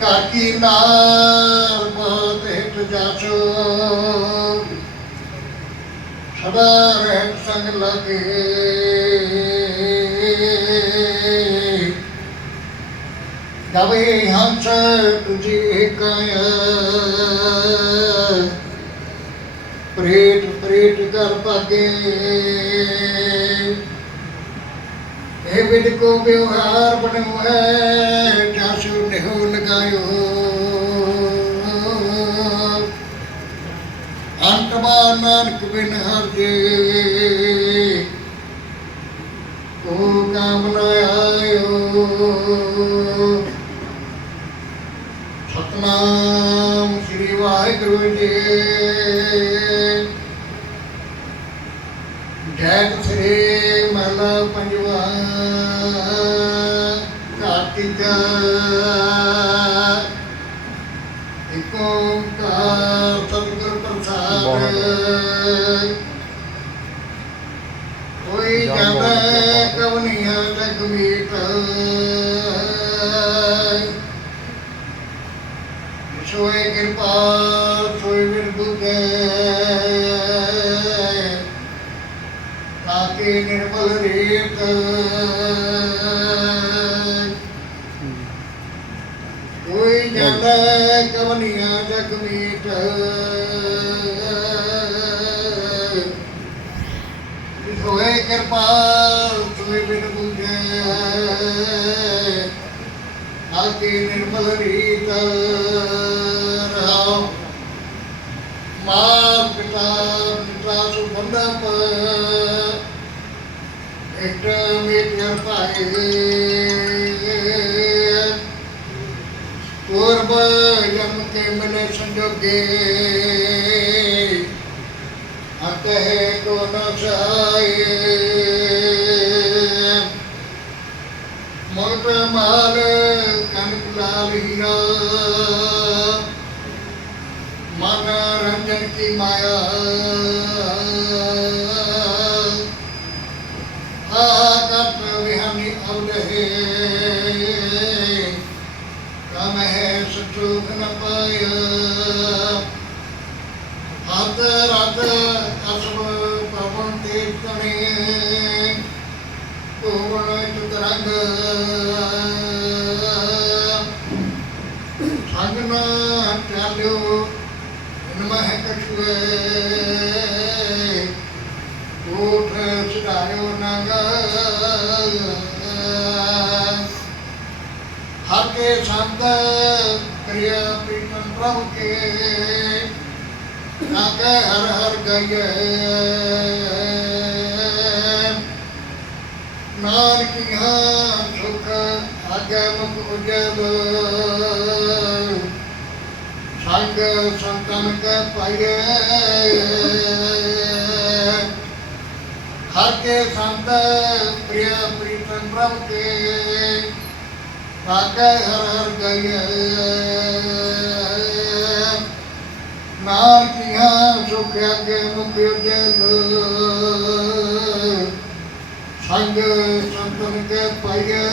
ਕਾਕੀ ਨਾਲ ਬਹੁਤ ਹਿਤ ਜਾਚੋ ਸਦਾ ਰਹਿਤ ਸੰਗ ਲਗੇ। ਗਵੇ ਹੰਸ ਤੁਝੇ ਕਾਇਆ ਪ੍ਰੇਟ ਪ੍ਰੇਟ ਕਰ ਪਾਗੇ ਇਹ ਵਿਦ ਕੋ ਵਿਵਹਾਰ ਬਣਿਓ ਹੈ ਜਾਸੂ ਨਿਹੋ ਲਗਾਇਓ। ਅੰਤ ਮਾ ਨਾਨਕ ਬਿਨ ਹਰ ਜੇ। ਕੋ ਕਾਮ ਨ ਆਇਓ। ਸਤਨਾਮ ਸ੍ਰੀ ਵਾਹਿਗੁਰੂ ਜੀ ਜੈ ਸ੍ਰੀ ਮਹਲਾ ਪੰਜਵਾ ਕਾਰਤਿਕ ਇਕ ਓੰਕਾਰ ਸਤਿਗੁਰ ਪ੍ਰਸਾਦ ਕੋਈ ਜਾਵੇ ਕਵਨੀਆਂ ਜਗ ਮੀਟ ਸੋਏ ਕਿਰਪਾ ਸੋਏ ਵਿਰਬੁਦੇ ਤਾਕੇ ਨਿਰਮਲ ਰੀਤ। ਕੋਈ ਜਾਂਦਾ ਕਵਨੀਆਂ ਜਗ ਮੀਟ। ਹੋਏ ਕਿਰਪਾ ਤੁਮੇ ਬਿਨ ਬੁਝੇ। ਤਾਕੇ ਨਿਰਮਲ ਰੀਤ ਰਹਾਓ ਮਾਂ ਪਿਤਾ ਪਿਤਾ ਸੁ ਬੰਦਪ ਇੱਕ ਮੇਟਰ ਪਾਏ ਪੂਰਬ ਜਮ ਕੇ ਮਨ ਸੰਜੋਗੇ ਅਤਹਿ ਕੋ ਨ ਸਾਏ ਮੋਟ ਮਾਲ ਕਨਕ ਲਾਲ ਹੀਰਾ ਮਨ ਰੰਜਨ ਕੀ ਮਾਇਆ ਆਕਤ ਵਿਹਨੀ ਅਵਦਹੇ ਕਮ ਹੈ ਸੁਖ ਨ ਪਾਇਆ ਹੱਥ ਰਤ ਅਸਬ ਨਮਹਿ ਕਛੁਏ ਊਠ ਚੜਾਇਓ ਨੰਗ ਹਰ ਕੇ ਸੰਤ ਕਰਿਆ ਪ੍ਰੀਤਮ ਪ੍ਰਭ ਕੇ। ਨਾਕੇ ਹਰ ਹਰ ਗਈਏ ਨਾਨਕਿਆ ਸੁਖ ਆਗੇ ਮੁਖ ਉਜਲ ਸੰਗ ਸੰਤਨ ਕੇ ਪਾਈਏ ਹਰ ਕੇ ਸੰਤ ਪ੍ਰਿਯ ਪ੍ਰੀਤਮ ਪ੍ਰਭ ਕੇ ਕਾਕੇ ਹਰ ਹਰ ਗਈਏ। ਨਾਨਕਿਆ ਸੁਖ ਆਗੇ ਮੁਖ ਉਜਲ। ਸੰਗ ਸੰਤਨ ਕੇ ਪਾਈਏ।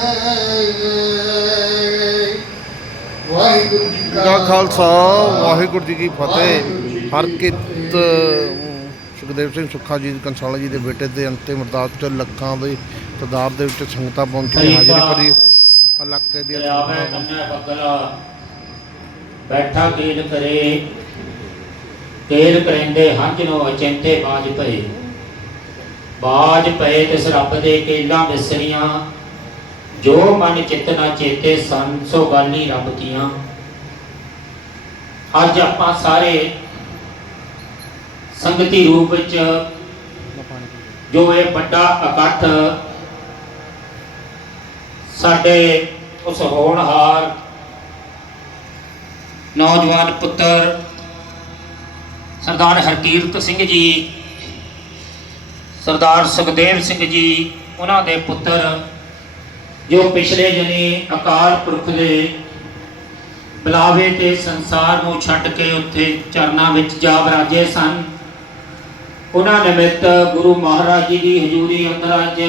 ਵਾਹਿਗੁਰੂ ਜੀ ਦਾ ਖਾਲਸਾ ਵਾਹਿਗੁਰੂ ਜੀ ਕੀ ਫਤਿਹ। ਹਰ ਕਿਤ ਸੁਖਦੇਵ ਸਿੰਘ ਸੁੱਖਾ ਜੀ ਕੰਸਾਲਾ ਜੀ ਦੇ ਬੇਟੇ ਦੇ ਅੰਤਿਮ ਅਰਦਾਸ ਚ ਲੱਖਾਂ ਦੀ ਤਾਦਾਦ ਦੇ ਵਿੱਚ ਸੰਗਤਾਂ ਪਹੁੰਚੀਆਂ ਹਾਜ਼ਰੀ ਭਰੀ। ਇਲਾਕੇ ਫੱਕਲਾ ਬੈਠਾ ਕੀਲ ਕਰੇ ਕੇਲ ਕਰੇਂਦੇ ਹੰਝ ਨੂੰ ਅਚਿੰਤੇ ਬਾਜ ਪਏ ਬਾਜ ਪਏ ਤਿਸ ਰੱਬ ਦੇ ਕੇਲਾਂ ਵਿਸਰੀਆਂ ਜੋ ਮਨ ਚਿੱਤ ਨਾ ਚੇਤੇ ਸੰ ਸੋ ਗਾਲੀ ਰੱਬ ਦੀਆਂ ਅੱਜ ਆਪਾਂ ਸਾਰੇ ਸੰਗਤੀ ਰੂਪ ਵਿੱਚ ਜੋ ਇਹ ਵੱਡਾ ਇਕੱਠ ਸਾਡੇ ਉਸ ਹੋਣਹਾਰ ਨੌਜਵਾਨ ਪੁੱਤਰ ਸਰਦਾਰ ਹਰਕੀਰਤ ਸਿੰਘ ਜੀ, ਸਰਦਾਰ ਸੁਖਦੇਵ ਸਿੰਘ ਜੀ, ਉਹਨਾਂ ਦੇ ਪੁੱਤਰ ਜੋ ਪਿਛਲੇ ਜਨੇ ਅਕਾਲ ਪੁਰਖ ਦੇ ਬੁਲਾਵੇ ਤੇ ਸੰਸਾਰ ਨੂੰ ਛੱਡ ਕੇ ਉੱਥੇ ਚਰਨਾਂ ਵਿੱਚ ਜਾ ਬਰਾਜੇ ਸਨ। ਉਹਨਾਂ ਨਿਮਿਤ ਗੁਰੂ ਮਹਾਰਾਜ ਜੀ ਦੀ ਹਜ਼ੂਰੀ ਅੰਦਰ ਅੱਜ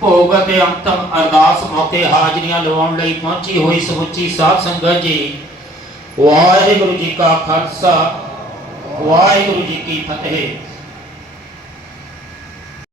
ਭੋਗ ਅਤੇ ਅੰਤਮ ਅਰਦਾਸ ਮੌਕੇ ਹਾਜ਼ਰੀਆਂ ਲਵਾਉਣ ਲਈ ਪਹੁੰਚੀ ਹੋਈ ਸਮੁੱਚੀ ਸਾਧ ਸੰਗਤ ਜੀ। ਵਾਹਿਗੁਰੂ ਜੀ ਕਾ ਖਾਲਸਾ, ਵਾਹਿਗੁਰੂ ਜੀ ਕੀ ਫਤਿਹ।